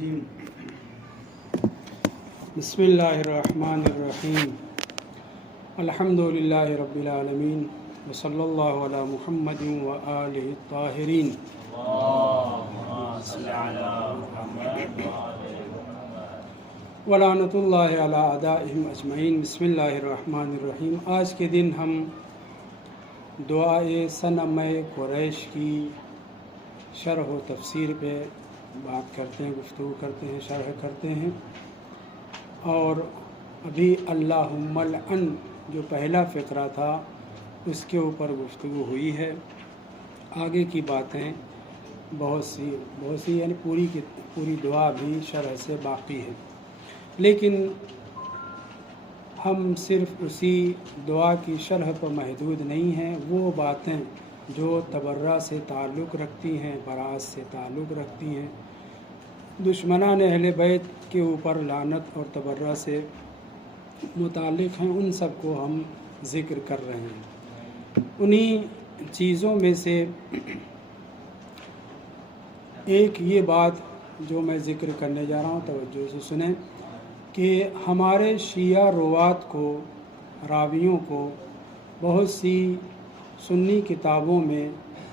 الرجیم بسم اللہ الرحمن الرحیم الحمدللہ رب العالمین وصلی اللہ علی محمد و آلہ الطاہرین ولعنۃ اللہ علی اعدائہم اجمعین۔ بسم اللہ الرحمن الرحیم۔ آج کے دن ہم دعائے صنم قریش کی شرح و تفسیر پہ بات کرتے ہیں، گفتگو کرتے ہیں، شرح کرتے ہیں۔ اور ابھی اللہم لعن جو پہلا فقرہ تھا اس کے اوپر گفتگو ہوئی ہے۔ آگے کی باتیں بہت سی یعنی پوری دعا بھی شرح سے باقی ہے، لیکن ہم صرف اسی دعا کی شرح پر محدود نہیں ہیں۔ وہ باتیں جو تبرہ سے تعلق رکھتی ہیں، براءت سے تعلق رکھتی ہیں، دشمنان اہل بیت کے اوپر لعنت اور تبرہ سے متعلق ہیں، ان سب کو ہم ذکر کر رہے ہیں۔ انہی چیزوں میں سے ایک یہ بات جو میں ذکر کرنے جا رہا ہوں، توجہ سے سنیں کہ ہمارے شیعہ روات کو، راویوں کو بہت سی سنی کتابوں میں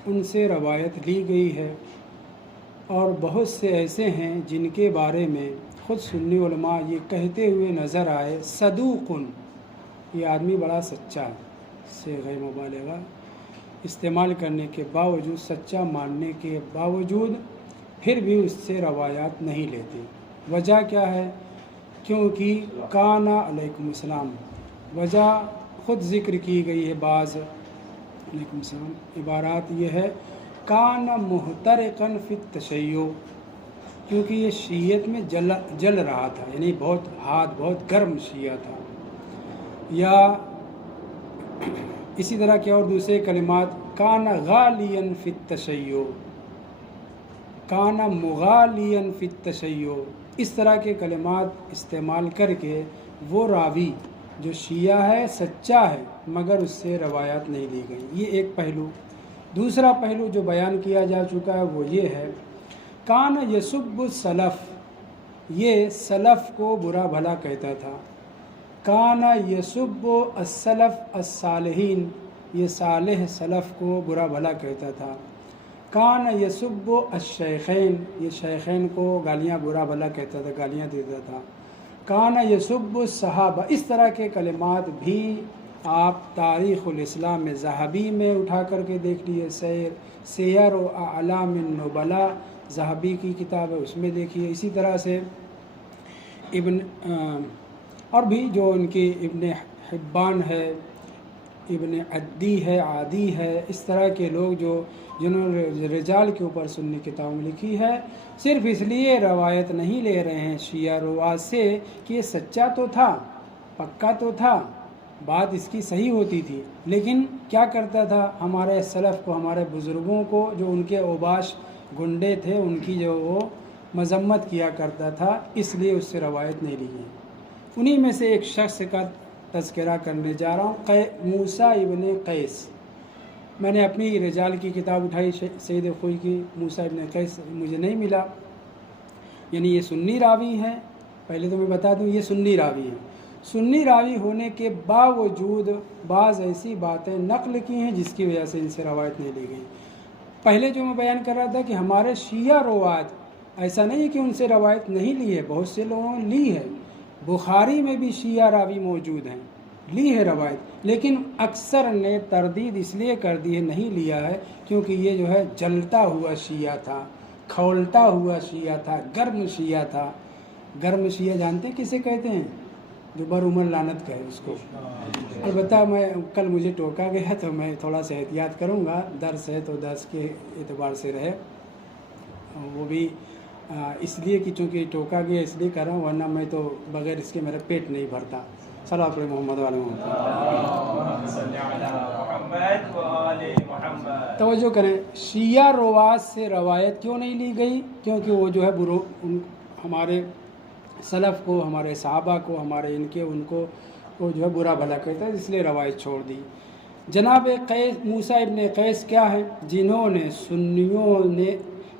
ان سے روایت لی گئی ہے، اور بہت سے ایسے ہیں جن کے بارے میں خود سنی علماء یہ کہتے ہوئے نظر آئے صدوقن، یہ آدمی بڑا سچا ہے، صیغہ مبالغہ استعمال کرنے کے باوجود، سچا ماننے کے باوجود پھر بھی اس سے روایات نہیں لیتے۔ وجہ کیا ہے؟ کیونکہ کانا علیکم السلام، وجہ خود ذکر کی گئی ہے، بعض علیکم السلام عبارات یہ ہے کانا محترقا فی التشیع، کیونکہ یہ شیعت میں جل رہا تھا، یعنی بہت گرم شیعہ تھا۔ یا اسی طرح کے اور دوسرے کلمات کانا غالیا فی التشیع، کانا مغالیا فی التشیع، اس طرح کے کلمات استعمال کر کے وہ راوی جو شیعہ ہے، سچا ہے، مگر اس سے روایات نہیں لی گئی۔ یہ ایک پہلو۔ دوسرا پہلو جو بیان کیا جا چکا ہے وہ یہ ہے کان یسب السلف، یہ سلف کو برا بھلا کہتا تھا۔ کان یسب السلف الصالحین، یہ صالح سلف کو برا بھلا کہتا تھا۔ کان یسب الشیخین، یہ شیخین کو گالیاں برا بھلا کہتا تھا، گالیاں دیتا تھا۔ کان یسب الصحابہ، اس طرح کے کلمات بھی آپ تاریخ الاسلام میں ذہبی میں اٹھا کر کے دیکھ لیے، سیر و اعلام النبلاء ذہبی کی کتاب ہے، اس میں دیکھیے۔ اسی طرح سے اور بھی جو ان کی ابن حبان ہے، ابن عدی ہے، عادی ہے، اس طرح کے لوگ جنہوں نے رجال کے اوپر سنی کتابوں میں لکھی ہے، صرف اس لیے روایت نہیں لے رہے ہیں شیعہ روات سے کہ یہ سچا تو تھا، پکا تو تھا، بات اس کی صحیح ہوتی تھی، لیکن کیا کرتا تھا ہمارے سلف کو، ہمارے بزرگوں کو، جو ان کے اوباش گنڈے تھے، ان کی جو وہ مذمت کیا کرتا تھا، اس لیے اس سے روایت نہیں لی گئی۔ انہی میں سے ایک شخص کا تذکرہ کرنے جا رہا ہوں، موسیٰ ابن قیس۔ میں نے اپنی رجال کی کتاب اٹھائی سید خوئی کی، موسیٰ ابن قیس مجھے نہیں ملا، یعنی یہ سنی راوی ہیں۔ پہلے تو میں بتا دوں یہ سنی راوی ہیں، سنی راوی ہونے کے باوجود بعض ایسی باتیں نقل کی ہیں جس کی وجہ سے ان سے روایت نہیں لی گئی۔ پہلے جو میں بیان کر رہا تھا کہ ہمارے شیعہ روات ایسا نہیں ہے کہ ان سے روایت نہیں لی ہے، بہت سے لوگوں نے لی ہے، بخاری میں بھی شیعہ راوی موجود ہیں، لی ہے روایت، لیکن اکثر نے تردید اس لیے کر دی ہے، نہیں لیا ہے، کیونکہ یہ جو ہے جلتا ہوا شیعہ تھا، کھولتا ہوا شیعہ تھا، گرم شیعہ تھا۔ گرم شیعہ جانتے ہیں کسے کہتے ہیں؟ جو برعمر لعنت کہے اس کو۔ البتہ میں کل مجھے ٹوکا گیا تو میں تھوڑا سا احتیاط کروں گا، درس ہے تو درس کے اعتبار سے رہے، وہ بھی اس لیے کہ چونکہ ٹوکا گیا اس لیے کر رہا ہوں، ورنہ میں تو بغیر اس کے میرا پیٹ نہیں بھرتا۔ صلی اللہ علیہ محمد علیہ محمد۔ توجہ کریں، شیعہ روات سے روایت کیوں نہیں لی گئی؟ کیونکہ وہ جو ہے ہمارے سلف کو، ہمارے صحابہ کو، ہمارے ان کو وہ جو ہے برا بھلا کہتا ہے، اس لیے روایت چھوڑ دی۔ جناب موسیٰ ابن قیس کیا ہے؟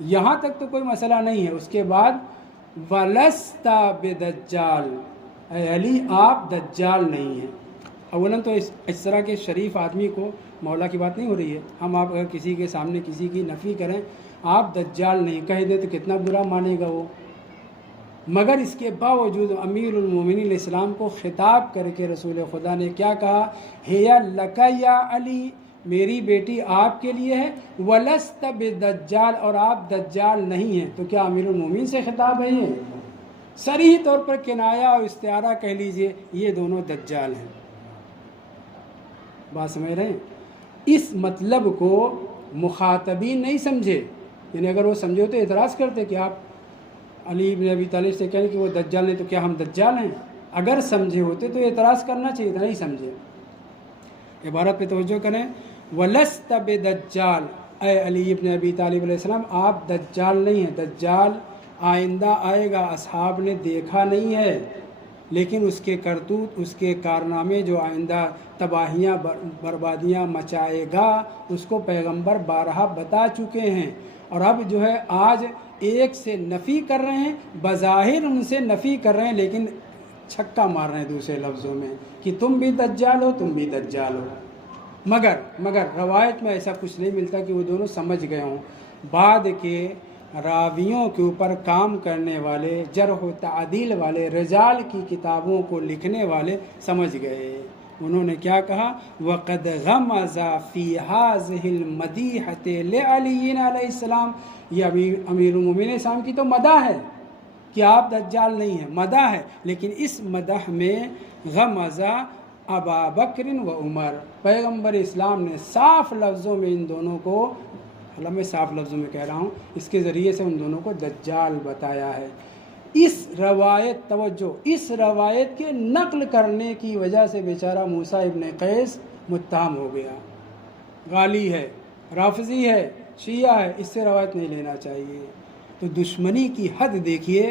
یہاں تک تو کوئی مسئلہ نہیں ہے. اس کے بعد وَلَسْتَ بِدَجَّالٍ، اے علی آپ دجال نہیں ہیں. اولاً تو اس طرح کے شریف آدمی کو مولا کی بات نہیں ہو رہی ہے. ہم آپ اگر کسی کے سامنے کسی کی نفی کریں آپ دجال نہیں کہہ دیں تو کتنا برا مانے گا وہ. مگر اس کے باوجود امیر المومنین علیہ السلام کو خطاب کر کے رسول خدا نے کیا کہا؟ ہِیَ لَکَ یا علی، میری بیٹی آپ کے لیے ہے، وَلَسْتَ بِدَجَّالٍ، اور آپ دجال نہیں ہیں. تو کیا امیر المومنین سے خطاب ہے؟ یہ صریح طور پر کنایا اور استعارہ کہہ لیجئے، یہ دونوں دجال ہیں. بات سمجھ رہے ہیں؟ اس مطلب کو مخاطبین نہیں سمجھے. یعنی اگر وہ سمجھے تو اعتراض کرتے کہ آپ علی بن ابی طالب سے کہیں کہ وہ دجال نہیں تو کیا ہم دجال ہیں؟ اگر سمجھے ہوتے تو اعتراض کرنا چاہیے تھا، نہیں سمجھے. عبارت پہ توجہ کریں، وَلَسْتَ بِدَجَّالٍ، اے علی بن ابی طالب علیہ السلام آپ دجال نہیں ہیں. دجال آئندہ آئے گا، اصحاب نے دیکھا نہیں ہے، لیکن اس کے کرتوت، اس کے کارنامے جو آئندہ تباہیاں بربادیاں مچائے گا اس کو پیغمبر بارہا بتا چکے ہیں. اور اب جو ہے آج ایک سے نفی کر رہے ہیں، بظاہر ان سے نفی کر رہے ہیں لیکن چھکا مار رہے ہیں دوسرے لفظوں میں کہ تم بھی دجال ہو، تم بھی دجال ہو. مگر روایت میں ایسا کچھ نہیں ملتا کہ وہ دونوں سمجھ گئے ہوں. بعد کے راویوں کے اوپر کام کرنے والے، جرح و تعدیل والے، رجال کی کتابوں کو لکھنے والے سمجھ گئے. انہوں نے کیا کہا؟ وَقَدْ غَمَزَ فِي هَذِهِ الْمَدِيحَةِ لِعَلِيٍّ علیہ السلام. یہ امیر المومنین السلام کی تو مدح ہے کہ آپ دجال نہیں ہیں، مدح ہے. لیکن اس مدح میں غمز ابا بکر و عمر، پیغمبر اسلام نے صاف لفظوں میں ان دونوں کو، میں صاف لفظوں میں کہہ رہا ہوں، اس کے ذریعے سے ان دونوں کو دجال بتایا ہے. اس روایت، توجہ، اس روایت کے نقل کرنے کی وجہ سے بیچارہ موسیٰ ابن قیس متہم ہو گیا. غالی ہے، رافضی ہے، شیعہ ہے، اس سے روایت نہیں لینا چاہیے. تو دشمنی کی حد دیکھیے.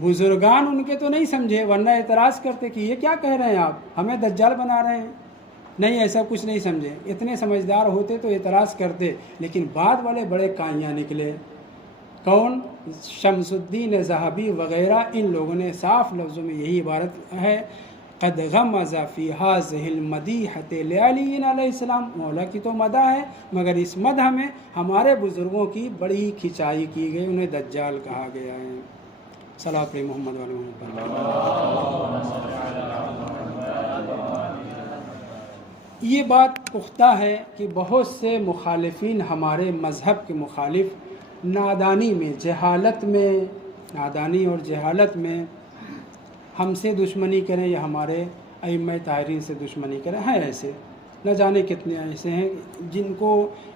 بزرگان ان کے تو نہیں سمجھے، ورنہ اعتراض کرتے کہ یہ کیا کہہ رہے ہیں آپ، ہمیں دجال بنا رہے ہیں. نہیں، ایسا کچھ نہیں سمجھے. اتنے سمجھدار ہوتے تو اعتراض کرتے. لیکن بعد والے بڑے کائیاں نکلے. کون؟ شمس الدین ذہبی وغیرہ، ان لوگوں نے صاف لفظوں میں یہی عبارت ہے، قد غمز فی هذه المدیحة لعلی علیہ السلام. مولا کی تو مدح ہے، مگر اس مدح میں ہمارے بزرگوں کی بڑی کھچائی کی گئی، انہیں دجال کہا گیا ہے. صلاۃ علی محمد و علی محمد. یہ بات پختہ ہے کہ بہت سے مخالفین ہمارے مذہب کے مخالف نادانی میں، جہالت میں، نادانی اور جہالت میں ہم سے دشمنی کریں یا ہمارے ائمہ طاہرین سے دشمنی کریں. ہیں ایسے، نہ جانے کتنے ایسے ہیں جن کو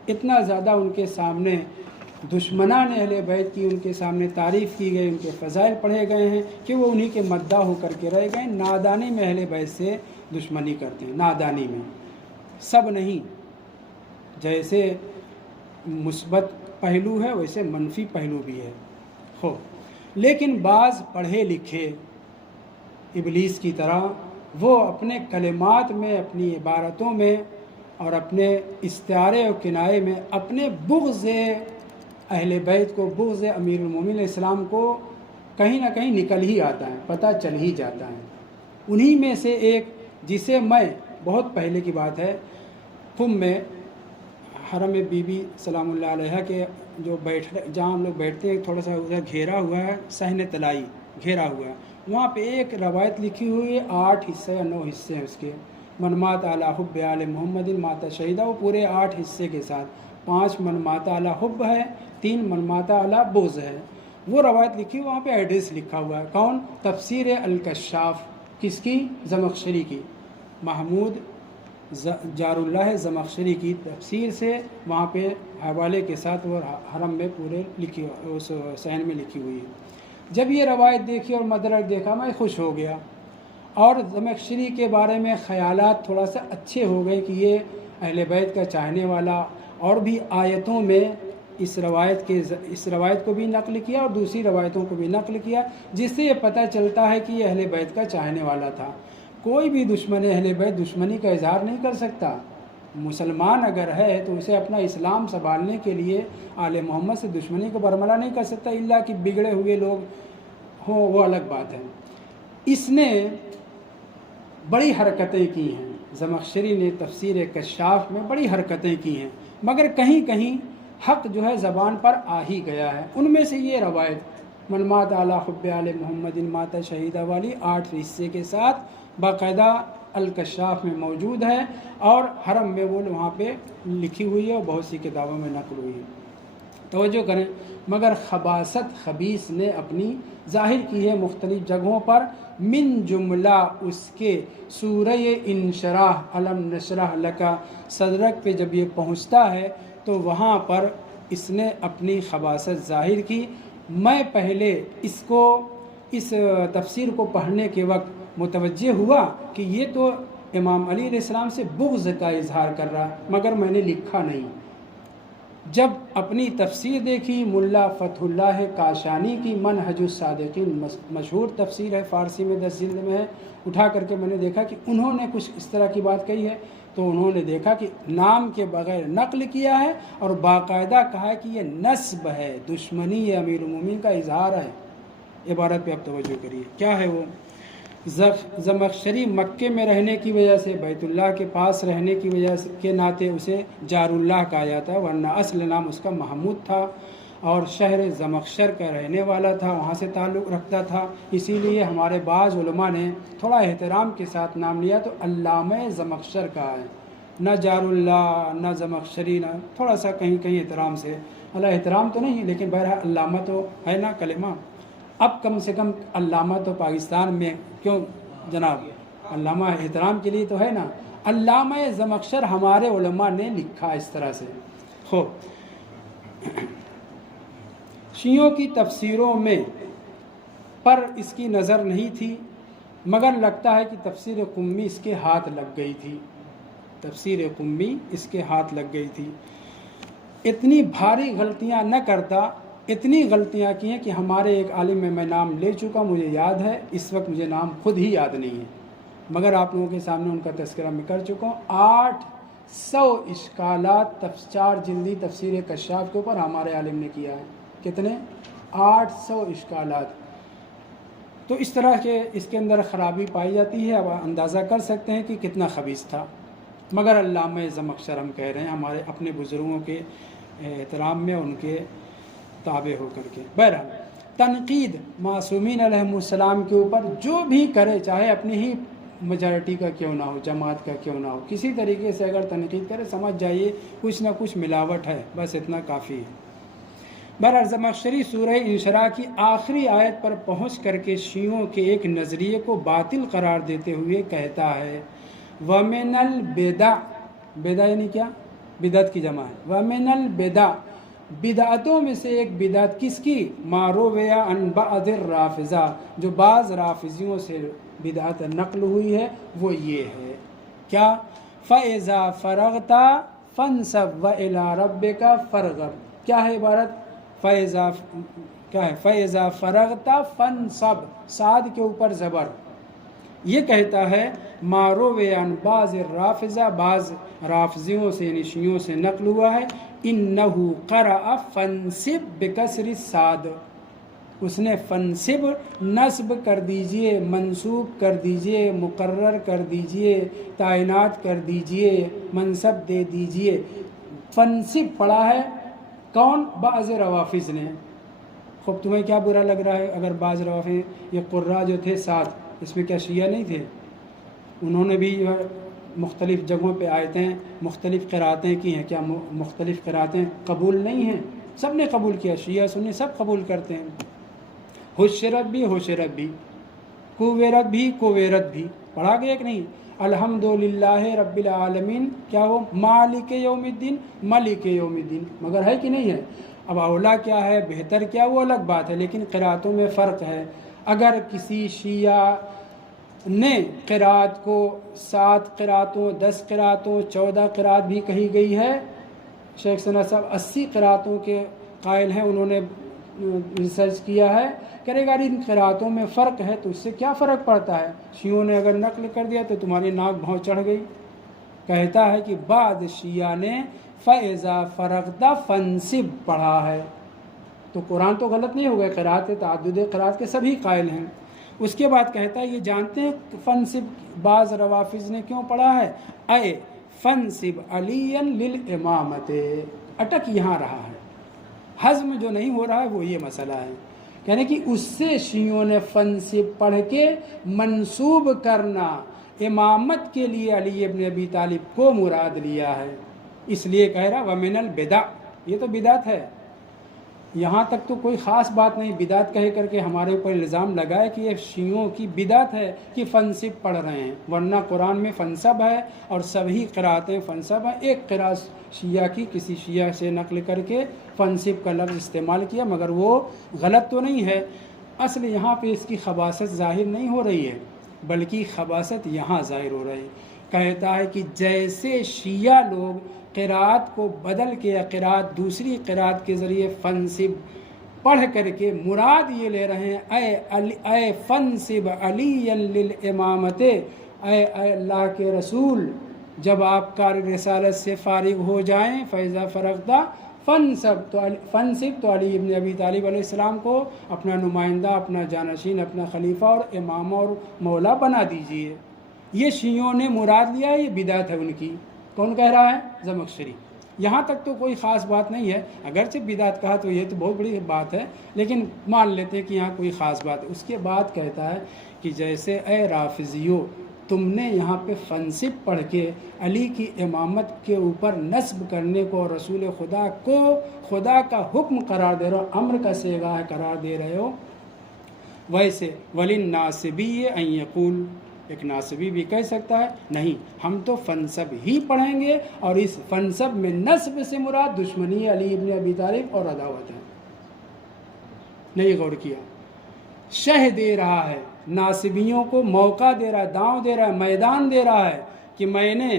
اتنا زیادہ ان کے سامنے دشمنان اہل بیت کی ان کے سامنے تعریف کی گئی، ان کے فضائل پڑھے گئے ہیں کہ وہ انہی کے مداح ہو کر کے رہ گئے. نادانی میں اہل بیت سے دشمنی کرتے ہیں، نادانی میں. سب نہیں، جیسے مثبت پہلو ہے ویسے منفی پہلو بھی ہے. لیکن بعض پڑھے لکھے ابلیس کی طرح وہ اپنے کلمات میں، اپنی عبارتوں میں اور اپنے استعارے اور کنائے میں اپنے بغض اہل بیت کو، بغض امیر المومنین علیہ السلام کو کہیں نہ کہیں نکل ہی آتا ہے، پتہ چل ہی جاتا ہے. انہی میں سے ایک جسے میں، بہت پہلے کی بات ہے، قم میں حرم بی بی سلام اللہ علیہ کے جو جہاں ہم لوگ بیٹھتے ہیں، تھوڑا سا ادھر گھیرا ہوا ہے، صحن طلائی گھیرا ہوا ہے. وہاں پہ ایک روایت لکھی ہوئی ہے، 8 حصے یا 9 حصے ہیں اس کے. منمات علی حب آل محمد ماتا شہیدہ، وہ پورے 8 حصے کے ساتھ. 5 منمات علی حب ہے، 3 منمات علی بغض ہے. وہ روایت لکھی، وہاں پہ ایڈریس لکھا ہوا ہے. کون؟ تفسیر الکشاف. کس کی؟ زمخشری کی. محمود جار اللہ زمخشری کی تفسیر سے وہاں پہ حوالے کے ساتھ وہ حرم میں پورے لکھی، اس صحن میں لکھی ہوئی ہے. جب یہ روایت دیکھی اور مدرک دیکھا میں خوش ہو گیا، اور زمخشری کے بارے میں خیالات تھوڑا سا اچھے ہو گئے کہ یہ اہل بیت کا چاہنے والا. اور بھی آیتوں میں اس روایت کو بھی نقل کیا اور دوسری روایتوں کو بھی نقل کیا، جس سے یہ پتہ چلتا ہے کہ یہ اہل بیت کا چاہنے والا تھا. کوئی بھی دشمن اہل بیت دشمنی کا اظہار نہیں کر سکتا. مسلمان اگر ہے تو اسے اپنا اسلام سنبھالنے کے لیے آل محمد سے دشمنی کو برملا نہیں کر سکتا، الا کہ بگڑے ہوئے لوگ ہوں وہ الگ بات ہے۔ اس نے بڑی حرکتیں کی ہیں، زمخشری نے تفسیر کشاف میں بڑی حرکتیں کی ہیں، مگر کہیں کہیں حق جو ہے زبان پر آ ہی گیا ہے۔ ان میں سے یہ روایت من مات علی حب آل محمد مات شہیدہ والی 8 حصے کے ساتھ باقاعدہ الکشاف میں موجود ہے، اور حرم میں وہ وہاں پہ لکھی ہوئی ہے اور بہت سی کتابوں میں نقل ہوئی ہے۔ توجہ کریں، مگر خباثت خبیث نے اپنی ظاہر کی ہے مختلف جگہوں پر، من جملہ اس کے سورہ انشراح علم نشرح لکا صدرک پہ جب یہ پہنچتا ہے تو وہاں پر اس نے اپنی خباثت ظاہر کی۔ میں پہلے اس تفسیر کو پڑھنے کے وقت متوجہ ہوا کہ یہ تو امام علی علیہ السلام سے بغض کا اظہار کر رہا، مگر میں نے لکھا نہیں۔ جب اپنی تفسیر دیکھی ملا فتح اللہ کاشانی کی منہج الصادقین، مشہور تفسیر ہے، فارسی میں 10 جلد میں ہے، اٹھا کر کے میں نے دیکھا کہ انہوں نے کچھ اس طرح کی بات کہی ہے، تو انہوں نے دیکھا کہ نام کے بغیر نقل کیا ہے اور باقاعدہ کہا ہے کہ یہ نسب ہے، دشمنی ہے، امیر المومنین کا اظہار ہے۔ عبارت پہ اب توجہ کریے، کیا ہے وہ؟ زمخشری مکے میں رہنے کی وجہ سے، بیت اللہ کے پاس رہنے کی وجہ کے ناطے اسے جار اللہ کہا جاتا ہے، ورنہ اصل نام اس کا محمود تھا، اور شہر زمخشر کا رہنے والا تھا، وہاں سے تعلق رکھتا تھا۔ اسی لیے ہمارے بعض علماء نے تھوڑا احترام کے ساتھ نام لیا تو علامہ زمخشر کہا ہے، نہ جار اللہ نہ زمخشری، نہ تھوڑا سا کہیں کہیں احترام سے، اللہ احترام تو نہیں لیکن بہرحال علامہ تو ہے نا کلمہ۔ اب کم سے کم علامہ تو پاکستان میں کیوں جناب، علامہ احترام کے لیے تو ہے نا۔ علامہ زمخشر ہمارے علماء نے لکھا اس طرح سے۔ خوب، شیعوں کی تفسیروں میں پر اس کی نظر نہیں تھی، مگر لگتا ہے کہ تفسیر قمی اس کے ہاتھ لگ گئی تھی، تفسیر قمی اس کے ہاتھ لگ گئی تھی۔ اتنی بھاری غلطیاں نہ کرتا، اتنی غلطیاں کی ہیں کہ ہمارے ایک عالم میں نام لے چکا، مجھے یاد ہے، اس وقت مجھے نام خود ہی یاد نہیں ہے، مگر آپ لوگوں کے سامنے ان کا تذکرہ میں کر چکا ہوں۔ 800 اشکالات 4 جلدی تفسیر کشاف کے اوپر ہمارے عالم نے کیا ہے۔ کتنے؟ 800 اشکالات۔ تو اس طرح کے اس کے اندر خرابی پائی جاتی ہے، اب اندازہ کر سکتے ہیں کہ کتنا خبیث تھا، مگر علامہ زمخشر ہم کہہ رہے ہیں ہمارے اپنے بزرگوں کے احترام میں، ان کے تابع ہو کر کے۔ بہرحال تنقید معصومین علیہ السلام کے اوپر جو بھی کرے، چاہے اپنی ہی میجارٹی کا کیوں نہ ہو، جماعت کا کیوں نہ ہو، کسی طریقے سے اگر تنقید کرے سمجھ جائیے کچھ نہ کچھ ملاوٹ ہے، بس اتنا کافی ہے۔ بہرحال زمخشری سورہ انشراح کی آخری آیت پر پہنچ کر کے شیعوں کے ایک نظریے کو باطل قرار دیتے ہوئے کہتا ہے وَمِنَ الْبِدَعِ، بدع یعنی کیا؟ بدعت کی جمع ہے۔ وَمِنَ الْبِدَعِ، بدعتوں میں سے ایک بدعت کس کی؟ ما روی عن بعض الرافضہ، جو بعض رافضیوں سے بدعت نقل ہوئی ہے وہ یہ ہے، کیا؟ فَإِذَا فَرَغْتَ فَانْصَبْ وَإِلَىٰ رَبِّكَ فَارْغَب۔ کیا ہے عبارت؟ فَإِذَا فَرَغْتَ فَانْصَبْ، صاد کے اوپر زبر، یہ کہتا ہے ما روی عن بعض الرافضہ، بعض رافضیوں سے یعنی شیعوں سے نقل ہوا ہے، انہو قرأ فَانْصِبْ بِكَسْرِ الصاد، اس نے فنصب نصب کر دیجئے، منصوب کر دیجئے، مقرر کر دیجئے، تعینات کر دیجئے، منصب دے دیجئے، فنصب پڑھا ہے کون؟ بعض روافض نے۔ خب تمہیں کیا برا لگ رہا ہے اگر بعض روافض، یہ قراء جو تھے 7، اس میں کیا شیعہ نہیں تھے؟ انہوں نے بھی مختلف جگہوں پہ آیتیں مختلف قراتیں کی ہیں، کیا مختلف قراتیں قبول نہیں ہیں؟ سب نے قبول کیا، شیعہ سنی سب قبول کرتے ہیں۔ حشرت بھی، حشرت بھی، کویرت بھی، کویرت بھی، پڑھا گیا کہ نہیں؟ الحمدللہ رب العالمین، کیا ہو؟ مالک یوم الدین، ملک یوم الدین، مگر ہے کہ نہیں ہے؟ اب اولا کیا ہے، بہتر کیا، وہ الگ بات ہے، لیکن قراتوں میں فرق ہے۔ اگر کسی شیعہ نے قرات کو 7 قراتوں، 10 قراتوں، 14 قرات بھی کہی گئی ہے، شیخ ثنا صاحب 80 قراتوں کے قائل ہیں، انہوں نے ریسرچ کیا ہے، کرے گا ان قراتوں میں فرق ہے تو اس سے کیا فرق پڑتا ہے؟ شیعوں نے اگر نقل کر دیا تو تمہاری ناک بھاؤں چڑھ گئی، کہتا ہے کہ بعض شیعہ نے فَإِذَا فَرَغْتَ فَانْصِبْ پڑھا ہے، تو قرآن تو غلط نہیں ہو گئے، قراءت تعدد قراءت کے سبھی قائل ہیں۔ اس کے بعد کہتا ہے یہ جانتے ہیں فنصب بعض روافظ نے کیوں پڑھا ہے، اے فنصب علی للامامت، اٹک یہاں رہا ہے، ہضم جو نہیں ہو رہا ہے وہ یہ مسئلہ ہے، یعنی کہ اس سے شیعوں نے فنصب پڑھ کے منسوب کرنا امامت کے لیے علی ابن ابی طالب کو مراد لیا ہے، اس لیے کہہ رہا ومن البدع، یہ تو بدعت ہے۔ یہاں تک تو کوئی خاص بات نہیں، بدعت کہہ کر کے ہمارے اوپر الزام لگائے کہ یہ شیعوں کی بدعت ہے کہ فنصب پڑھ رہے ہیں، ورنہ قرآن میں فنصب ہے اور سبھی قراءتیں فنصب ہیں۔ ایک قراءت شیعہ کی کسی شیعہ سے نقل کر کے فنصب کا لفظ استعمال کیا، مگر وہ غلط تو نہیں ہے۔ اصل یہاں پہ اس کی خباثت ظاہر نہیں ہو رہی ہے، بلکہ خباثت یہاں ظاہر ہو رہی ہے۔ کہتا ہے کہ جیسے شیعہ لوگ قراءت کو بدل کے یا قراءت دوسری قراءت کے ذریعے فنصب پڑھ کر کے مراد یہ لے رہے ہیں اے فنصب علی للامامت، اے اللہ کے رسول جب آپ کار رسالت سے فارغ ہو جائیں فیضا فرغتا فنصب تو علی ابن ابی طالب علیہ السلام کو اپنا نمائندہ، اپنا جانشین، اپنا خلیفہ اور امام اور مولا بنا دیجئے۔ یہ شیعوں نے مراد لیا، یہ بدعت ہے ان کی۔ کون کہہ رہا ہے؟ زمخشری۔ یہاں تک تو کوئی خاص بات نہیں ہے، اگرچہ بدعت کہا تو یہ تو بہت بڑی بات ہے، لیکن مان لیتے ہیں کہ یہاں کوئی خاص بات ہے۔ اس کے بعد کہتا ہے کہ جیسے اے رافضیو تم نے یہاں پہ فنصب پڑھ کے علی کی امامت کے اوپر نصب کرنے کو، رسول خدا کو خدا کا حکم قرار دے رہے ہو، امر کا صیغہ قرار دے رہے ہو، ویسے وَلِلنَّاسِبِيِّ أَن يَقُولُ، ایک ناصبی بھی کہہ سکتا ہے نہیں ہم تو فنصب ہی پڑھیں گے، اور اس فنصب میں نصب سے مراد دشمنی علی ابن ابی طالب اور عداوت ہے۔ نہیں غور کیا، شہ دے رہا ہے، ناصبیوں کو موقع دے رہا ہے، داؤں دے رہا ہے، میدان دے رہا ہے کہ میں نے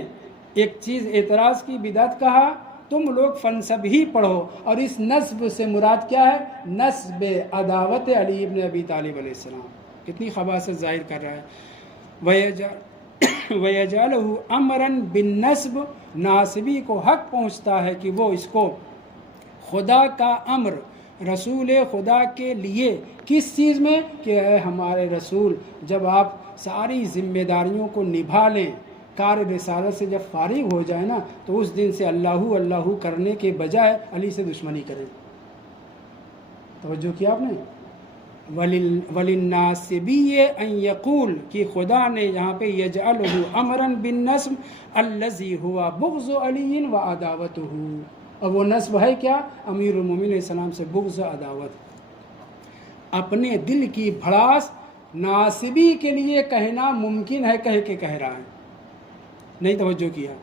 ایک چیز اعتراض کی، بدعت کہا، تم لوگ فنصب ہی پڑھو، اور اس نصب سے مراد کیا ہے؟ نصب عداوت علی ابن ابی طالب علیہ السلام۔ کتنی خباثت ظاہر کر رہا ہے۔ وَيَجْعَلُهُ أَمْرًا بِالنَّصْبِ، ناصبی کو حق پہنچتا ہے کہ وہ اس کو خدا کا امر رسول خدا کے لیے، کس چیز میں کہ اے ہمارے رسول جب آپ ساری ذمہ داریوں کو نبھا لیں، کار رسالت سے جب فارغ ہو جائے نا، تو اس دن سے اللہ اللہ کرنے کے بجائے علی سے دشمنی کریں۔ توجہ کیا آپ نے؟ وَلِلنَّاسِبِيِّ أَن يَقُولُ کہ خدا نے یہاں پہ يَجْعَلُهُ أَمْرًا بِالنَّصْبِ الَّذِي هُوَ بُغْضُ عَلِيٍّ وَعَدَاوَتُهُ، اور وہ نصب ہے کیا؟ امیر المومنین علیہ السلام سے بغض عداوت۔ اپنے دل کی بھڑاس ناصبی کے لیے کہنا ممکن ہے، کہہ کے کہہ رہا ہے، نہیں توجہ کیا،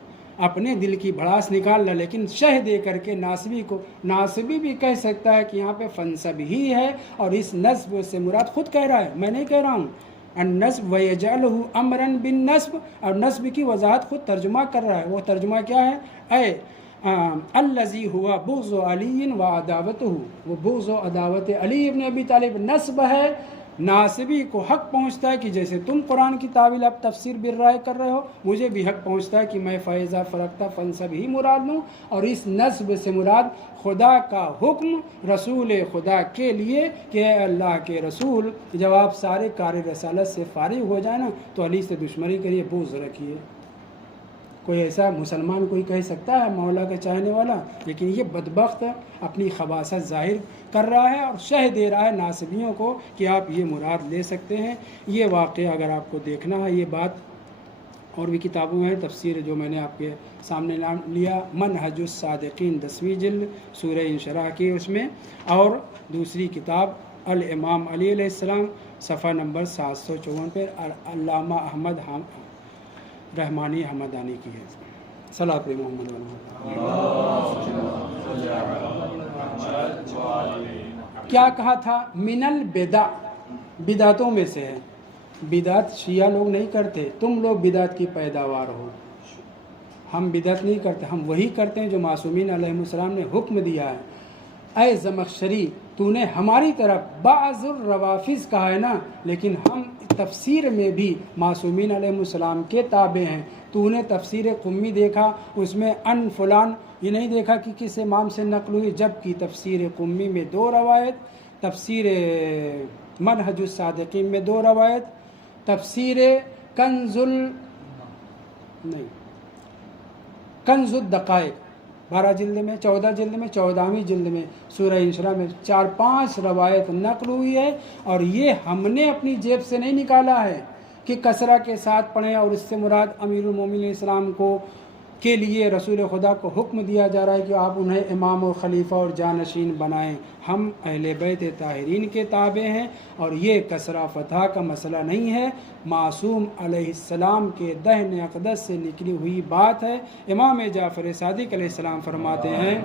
اپنے دل کی بھڑاس نکال رہا، لیکن شہ دے کر کے ناصبی کو، ناصبی بھی کہہ سکتا ہے کہ یہاں پہ فنصب ہی ہے، اور اس نصب سے مراد خود کہہ رہا ہے، میں نہیں کہہ رہا ہوں۔ النصب وَيَجْعَلُهُ أَمْرًا بِالنَّصْبِ، اور نصب کی وضاحت خود ترجمہ کر رہا ہے۔ وہ ترجمہ کیا ہے؟ اے الذی ہوا بغض علی و عداوتہ، وہ بغض و عداوت علی ابن ابی طالب نصب ہے۔ ناصبی کو حق پہنچتا ہے کہ جیسے تم قرآن کی تعویل اب تفسیر بالرائے کر رہے ہو، مجھے بھی حق پہنچتا ہے کہ میں فیضا فرقتا فنصب ہی مراد لوں، اور اس نصب سے مراد خدا کا حکم رسول خدا کے لیے کہ اے اللہ کے رسول جب آپ سارے کار رسالت سے فارغ ہو جائیں نا تو علی سے دشمنی کریے، بغض رکھیے۔ کوئی ایسا مسلمان کوئی کہہ سکتا ہے مولا کا چاہنے والا؟ لیکن یہ بدبخت اپنی خباثت ظاہر کر رہا ہے اور شہ دے رہا ہے ناصبیوں کو کہ آپ یہ مراد لے سکتے ہیں۔ یہ واقعہ اگر آپ کو دیکھنا ہے، یہ بات اور بھی کتابوں میں ہے، تفسیر جو میں نے آپ کے سامنے نام لیا منہج الصادقین 10ویں جلد سورہ انشراح کی، اس میں، اور دوسری کتاب الامام علی علیہ السلام صفحہ نمبر 754 پہ علامہ احمد رحمانی حمدانی کی ہے۔ صلاۃ محمد کیا کہا تھا؟ من البدع، بدعتوں میں سے ہے۔ بدعت شیعہ لوگ نہیں کرتے، تم لوگ بدعت کی پیداوار ہو۔ ہم بدعت نہیں کرتے، ہم وہی کرتے ہیں جو معصومین علیہ السلام نے حکم دیا ہے۔ اے زمخشری تو نے ہماری طرف بعض الروافظ کہا ہے نا، لیکن ہم تفسیر میں بھی معصومین علیہ السلام کے تابع ہیں۔ تو نے تفسیر قمی دیکھا، اس میں ان فلان یہ نہیں دیکھا کہ کس امام سے نقل ہوئی، جبکہ تفسیر قمی میں 2 روایت، تفسیر منہج الصادقین میں 2 روایت، تفسیر کنز الدقائق 12 جلد میں، 14 جلد میں، 14ویں جلد میں سورہ انشراح میں 4-5 روایت نقل ہوئی ہے۔ اور یہ ہم نے اپنی جیب سے نہیں نکالا ہے کہ کثرہ کے ساتھ پڑھیں، اور اس سے مراد امیر المومنین علیہ السلام کے لیے رسول خدا کو حکم دیا جا رہا ہے کہ آپ انہیں امام و خلیفہ اور جانشین بنائیں۔ ہم اہل بیت طاہرین کے تابع ہیں، اور یہ کسرہ فتح کا مسئلہ نہیں ہے، معصوم علیہ السلام کے دہن اقدس سے نکلی ہوئی بات ہے۔ امام جعفر صادق علیہ السلام فرماتے ہیں،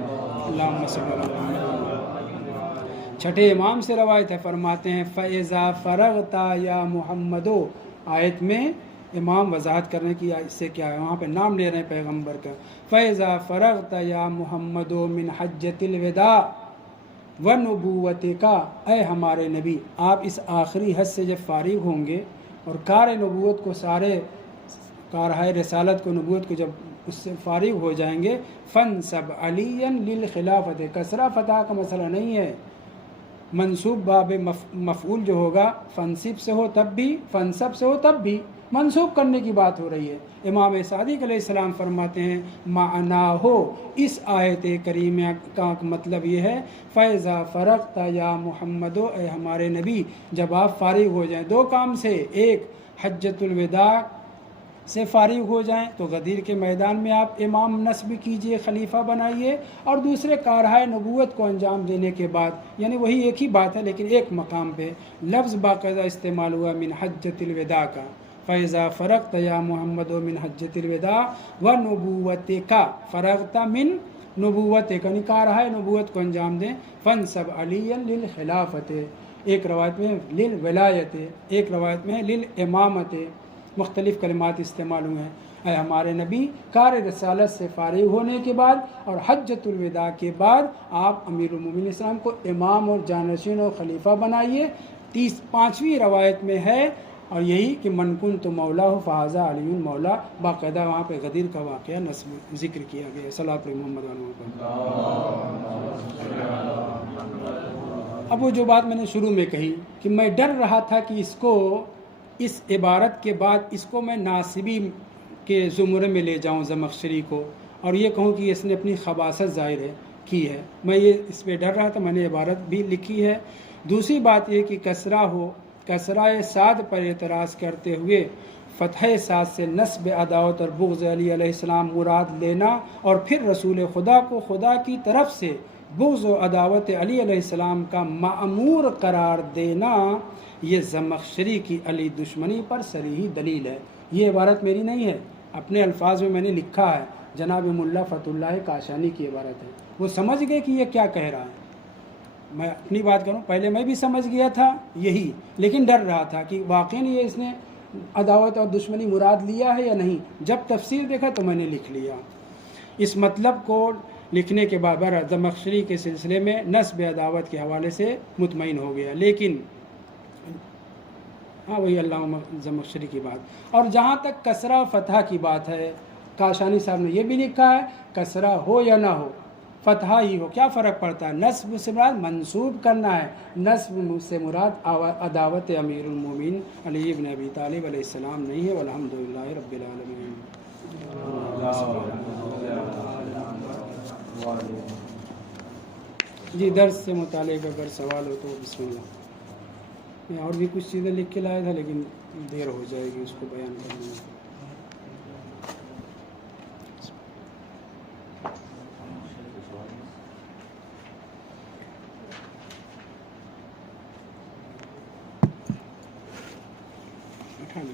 اللہم صلی اللہ علیہ وسلم، چھٹے امام سے روایت ہے، فرماتے ہیں فَإِذَا فَرَغْتَ یا محمدو، آیت میں امام وضاحت کرنے کی اس سے کیا ہے، وہاں پہ نام لے رہے ہیں پیغمبر کا، فَإِذَا فَرَغْتَ یا محمدو من حجۃ الوداع وَنُبُوَّتِكَ، اے ہمارے نبی آپ اس آخری حج سے جب فارغ ہوں گے اور کار نبوت کو، سارے کارہائے رسالت کو، نبوت کو جب اس سے فارغ ہو جائیں گے، فَانْصَبْ عَلِيًّا لِلْخِلَافَةِ، کسرہ فتح کا مسئلہ نہیں ہے، منصوب باب مفعول جو ہوگا فنصب سے ہو تب بھی، فنصب سے ہو تب بھی، منصوب کرنے کی بات ہو رہی ہے۔ امام صادق علیہ السلام فرماتے ہیں معنی ہو، اس آیت کریمہ کا مطلب یہ ہے فَإِذَا فَرَغْتَ یا محمدو، اے ہمارے نبی جب آپ فارغ ہو جائیں 2 کام سے، ایک حجۃ الوداع سے فارغ ہو جائیں تو غدیر کے میدان میں آپ امام نصب کیجئے، خلیفہ بنائیے، اور دوسرے کارہائے نبوت کو انجام دینے کے بعد، یعنی وہی ایک ہی بات ہے لیکن ایک مقام پہ لفظ باقاعدہ استعمال ہوا من حجۃ الوداع کا، فَإِذَا فَرَغْتَ یا محمد من حجۃ الوداع وَنُبُوَّتِكَ، فرغت من نبوتِكَ، یعنی کارہائے نبوت کو انجام دیں، فَانْصَبْ عَلِيًّا لِلْخِلَافَةِ، ایک روایت میں للولایت، ایک روایت میں للامامت، مختلف کلمات استعمال ہوئے ہیں۔ اے ہمارے نبی کار رسالت سے فارغ ہونے کے بعد اور حجۃ الوداع کے بعد آپ امیر المومنین اسلام کو امام اور جانشین اور خلیفہ بنائیے۔ 5ویں روایت میں ہے، اور یہی کہ من کنت مولا فہذا علی مولا، باقاعدہ وہاں پہ غدیر کا واقعہ نصب ذکر کیا گیا۔ صلاۃ محمد علیہ۔ اب وہ جو بات میں نے شروع میں کہی کہ میں ڈر رہا تھا کہ اس کو، اس عبارت کے بعد اس کو میں ناصبی کے زمرے میں لے جاؤں زمخشری کو، اور یہ کہوں کہ اس نے اپنی خباثت ظاہر کی ہے، میں یہ اس پہ ڈر رہا تھا، میں نے عبارت بھی لکھی ہے۔ دوسری بات یہ کہ کسرہ ہو، کسرہ صاد پر اعتراض کرتے ہوئے فتح صاد سے نصب عداوت اور بغض علی علیہ السلام مراد لینا، اور پھر رسول خدا کو خدا کی طرف سے بغض و عداوت علی علیہ السلام کا مأمور قرار دینا، یہ زمخشری کی علی دشمنی پر صریح دلیل ہے۔ یہ عبارت میری نہیں ہے، اپنے الفاظ میں نے لکھا ہے، جناب ملا فتح اللہ کاشانی کی عبارت ہے۔ وہ سمجھ گئے کہ یہ کیا کہہ رہا ہے۔ میں اپنی بات کروں، پہلے میں بھی سمجھ گیا تھا یہی، لیکن ڈر رہا تھا کہ واقعی یہ اس نے عداوت اور دشمنی مراد لیا ہے یا نہیں۔ جب تفسیر دیکھا تو میں نے لکھ لیا۔ اس مطلب کو لکھنے کے بعد زمخشری کے سلسلے میں نصب عداوت کے حوالے سے مطمئن ہو گیا، لیکن ہاں وہی علامہ زمخشری کی بات۔ اور جہاں تک کسرہ فتح کی بات ہے، کاشانی صاحب نے یہ بھی لکھا ہے کسرہ ہو یا نہ ہو، فتح ہی ہو، کیا فرق پڑتا ہے؟ نصب سے مراد منصوب کرنا ہے، نصب سے مراد عداوت امیر المومنین علی بن ابی طالب علیہ السلام نہیں ہے۔ والحمدللہ رب العالمین۔ جی درس سے متعلق اگر سوال ہو تو بسم اللہ۔ میں اور بھی کچھ چیزیں لکھ کے لایا تھا لیکن دیر ہو جائے گی اس کو بیان کرنے میں۔ اٹھانے